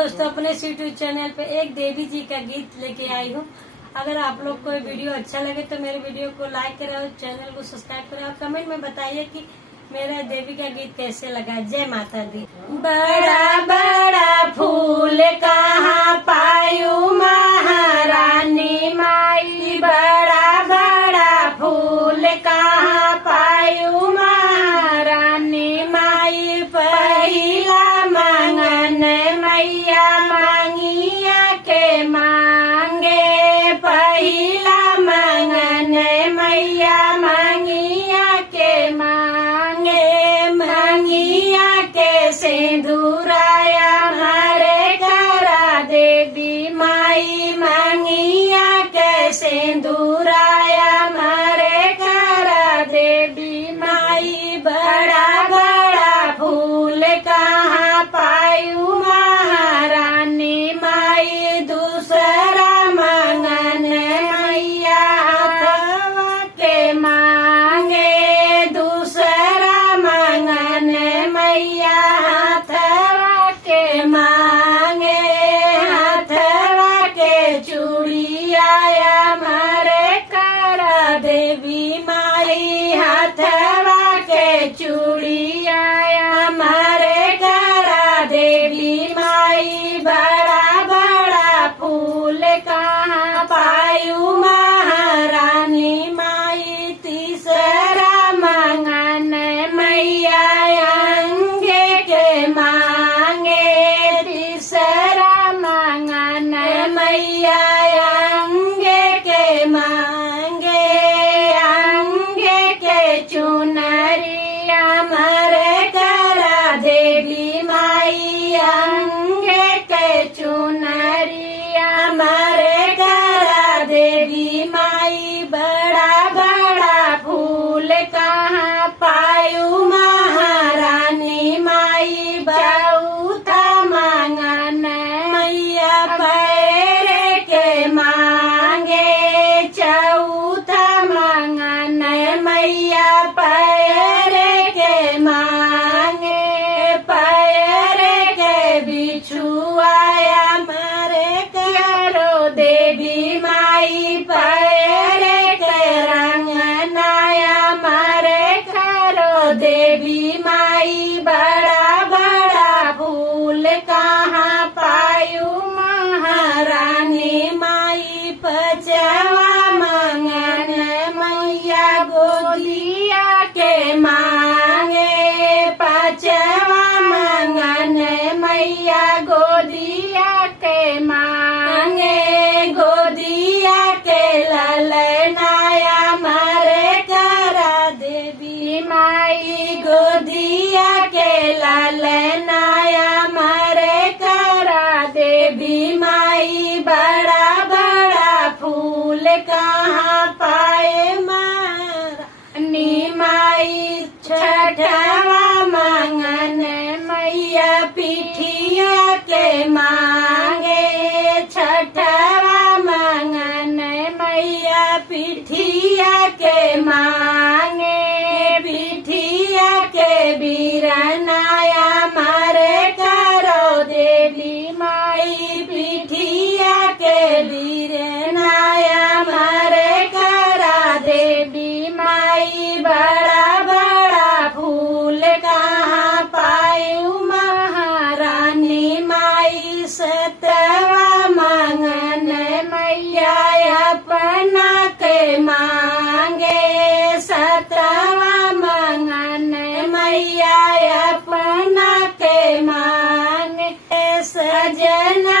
दोस्तों, अपने YouTube channel पे एक देवी जी का गीत लेके आई हूँ। अगर आप लोग को वीडियो अच्छा लगे तो मेरे वीडियो को लाइक करें और चैनल को सब्सक्राइब करें और कमेंट में बताइए कि मेरा देवी का गीत कैसे लगा। जय माता दी। बड़ा बड़ा फूल कहाँ पायू महारानी माई, बड़ा बड़ा फूल कहाँ पायू महारानी माई। पहिला मंगन मैया मांगिया के मांगे, पहिला मंगन मैया मांगिया के मांगे। मांगिया के सिंदूराया मारे करा देवी माई, मांगिया के सिंदूराया मारे करा देवी माई। बड़ा बड़ा फूल कहाँ पायू महारानी माई, दूसरा मंगन मैया हाथवा के मांगे, दूसरा मंगन मैया हाथवा के मांगे। हाथवा के चूड़िया मारे करा देवी माई, हाथवा के चूड़िया मारे करा देवी माई। बड़ा बड़ा फूल कहाँ पायू महारानी माई, तीसरा मंगन मैया अंगे के मांगे, तीसरा मंगन मैया अंगे के मांगे। अंगे के चुनरिया मरे करा देवी माई, अंगे के चुनरिया मरे करा देवी माई। बड़ा बड़ा फूल कहाँ पायू महारानी माई, चौथा मंगन मैया पैर के मांगे, चौथा मंगन मैया पैर के मांगे। पैर के बिछुआया मारे करो देवी माई, पैर के रंगनाया मारे करो देवी माई। बड़ा बड़ा फूल कहाँ पायू महारानी माई, पचवा मंगन मैया गोदिया के मांगे, पांचवा मंगन मैया गोदिया के मांगे। गोदिया के ललनाया मारे करा देवी माई, गोदिया के ललनाया मारे करा देवी माई। बड़ा बड़ा फूल कहाँ पाए महारानी माई, छठवा मंगन मैया पिठिया के मांगे, छठवा मंगन मैया पिठिया के मांगे। पिठिया के बीरनाया मारे करो देवी माई, पिठिया के बीरनाया मारे करा देवी माई। बड़ा बड़ा फूल कहाँ पायू महारानी माई, सतवा मंगन मैया अपना के मांगे, सतवा मंगन मैया अपना के मांगे। सजना